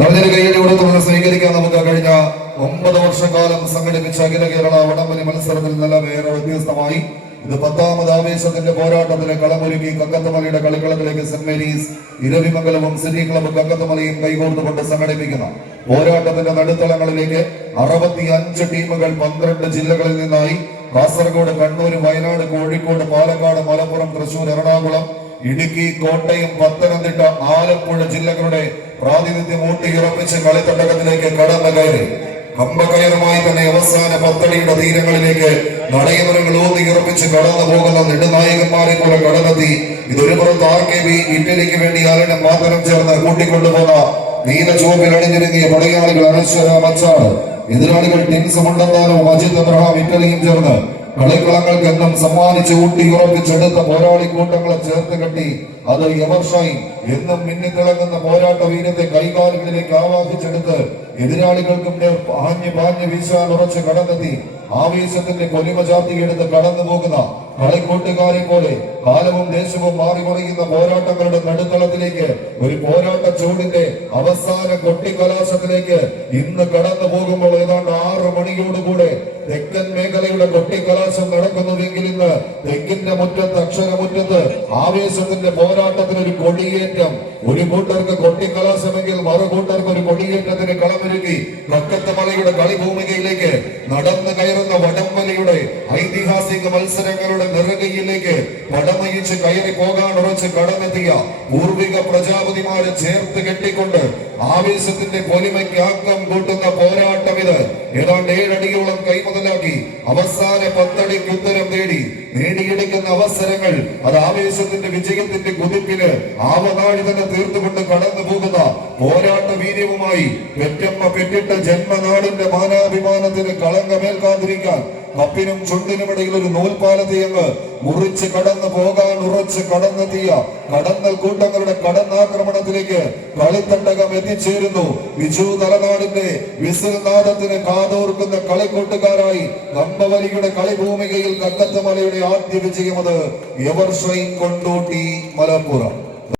നല്ലൊരു കൈയ്യടി കൊടുത്തുകൊണ്ട് സ്വീകരിക്കാൻ നമുക്ക് കഴിഞ്ഞ 9 വർഷക്കാലം സംഘടിപ്പിച്ച അഖില കേരള വടംവലി മത്സരത്തിൽ നിന്നെല്ലാം ഏറെ വ്യത്യസ്തമായി ഇത് 10ാമത് ആവേശത്തിന്റെ പോരാട്ടത്തിന് കളമൊരുക്കി കക്കത്തുമലയുടെ കളിക്കളത്തിലേക്ക് സെന്റ് മേരീസ് ഇരവിമംഗലവും സിറ്റി ക്ലബ്ബ് കക്കത്തുമലയും കൈകോർത്തുകൊണ്ട് സംഘടിപ്പിക്കുന്ന പോരാട്ടത്തിന്റെ നടുത്തളങ്ങളിലേക്ക് 65 ടീമുകൾ 12 ജില്ലകളിൽ നിന്നായി കാസർഗോഡ്, കണ്ണൂർ, വയനാട്, കോഴിക്കോട്, പാലക്കാട്, മലപ്പുറം, തൃശൂർ, എറണാകുളം, ഇടുക്കി, കോട്ടയം, പത്തനംതിട്ട, ആലപ്പുഴ ജില്ലകളുടെ പ്രാതിനിധ്യം ഊട്ടിയുറപ്പിച്ച് കളിത്തട്ടകത്തിലേക്ക് കടന്നു കയറി കമ്പകയറുമായി തന്നെ അവസാന 10 തീരങ്ങളിലേക്ക് നടയമരങ്ങൾ ഊന്നിയുറപ്പിച്ച് കടന്നു പോകുന്ന നെടുനായകന്മാരെ പോലെ കടന്നെത്തി. ഇതൊരു പുറത്ത് RKB ഇറ്റലിക്ക് വേണ്ടി ആരുടെ മാതരം ചേർന്ന് കൂട്ടിക്കൊണ്ടുപോകുന്ന നീല ചുവപ്പിൽ അണിഞ്ഞിരുങ്ങിയ പടയാളികൾ അനശ്വര മച്ചാണ്. എതിരാളികൾ ടിൻസ് മുണ്ടന്താനും അജിത് അബ്രഹാം ഇറ്റലിയും ചേർന്ന് കളിക്കളങ്ങൾക്ക് എന്നും സമ്മാനിച്ച് ഊട്ടി ഉറപ്പിച്ചെടുത്ത പോരാളി കൂട്ടങ്ങളെ ചേർത്ത് കെട്ടി അത് എവർഷായി എന്നും മിന്നിത്തിളങ്ങുന്ന പോരാട്ട വീരത്തെ കൈകാലുകളിലേക്ക് ആവാഹിച്ചെടുത്ത് എതിരാളികൾക്കും നേർ പാഞ്ഞ് വീശാൻ ഉറച്ച് കടന്നെത്തി ആവേശത്തിന്റെ പൊലിമ ചാർത്തിയെടുത്ത് കടന്നു പോകുന്ന കളിക്കൂട്ടുകാരെ പോലെ കാലവും ദേശവും മാറി മറിയുന്ന പോരാട്ടങ്ങളുടെ നടുത്തളത്തിലേക്ക് ഒരു പോരാട്ട ചൂടിന്റെ അവസാന കൊട്ടിക്കലാശത്തിലേക്ക് ഇന്ന് കടന്നു പോകുമ്പോൾ ഏതാണ്ട് 6 മണിയോടുകൂടെ തെക്കൻ മേഖലയുടെ കൊട്ടിക്കലാശം നടക്കുന്നുവെങ്കിൽ ഇന്ന് തെക്കിന്റെ മുറ്റത്ത് അക്ഷരമുറ്റത്ത് ആവേശത്തിന്റെ പോരാട്ടത്തിന് ഒരു കൊടിയേറ്റം. ഒരു കൂട്ടർക്ക് കൊട്ടിക്കലാശമെങ്കിൽ മറുകൂട്ടർക്ക് ഒരു കൊടിയേറ്റത്തിന് കളമൊരുക്കി കക്കത്തുമലയുടെ കളിഭൂമികയിലേക്ക് നടന്നു കയറുന്ന വടംവലിയുടെ ഐതിഹാസിക മത്സരങ്ങളുടെ നെറുകയിലേക്ക് പടമയിച്ച് കയറി പോകാൻ ഉറച്ച് കടന്നെത്തിയ പൂർവിക പ്രജാപതിമാരെ ചേർത്ത് കെട്ടിക്കൊണ്ട് ആവേശത്തിന്റെ പൊലിമയ്ക്ക് ആക്കം കൂട്ടുന്ന പോരാട്ടം ഇത് ഏതാണ്ട് 7 അടിയോളം കൈമുതലാക്കി അവസാന 10 അടിക്ക് ഉത്തരം തേടി നേടിയെടുക്കുന്ന അവസരങ്ങൾ അത് ആവേശത്തിന്റെ വിജയത്തിന്റെ കുതിപ്പിന് ആവനാഴി തന്നെ തീർത്തുകൊണ്ട് കടന്നു പോകുന്ന പോരാട്ട വീര്യവുമായി പെറ്റമ്മ പെറ്റിട്ട ജന്മനാടിന്റെ മാനാഭിമാനത്തിന് കളങ്കമേൽക്കാതിരിക്കാൻ കപ്പിനും ചുണ്ടിനുമിടയിൽ ഒരു നൂൽപാലത്തെ അങ്ങ് മുറിച്ച് കടന്നു പോകാൻ ഉറച്ച് കടന്നെത്തിയ കടന്നൽ കൂട്ടങ്ങളുടെ കടന്നാക്രമണത്തിലേക്ക് കളിത്തട്ടകം എത്തിച്ചേരുന്നു. വിജു തലനാടിന്റെ വിസിൽ നാദത്തിന് കാതോർക്കുന്ന കളിക്കൂട്ടുകാരായി കമ്പവലിയുടെ കളിഭൂമികയിൽ കക്കത്തുമലയുടെ ആദ്യ വിജയം അത് എവർഷൈൻ കൊണ്ടോട്ടി മലപ്പുറം.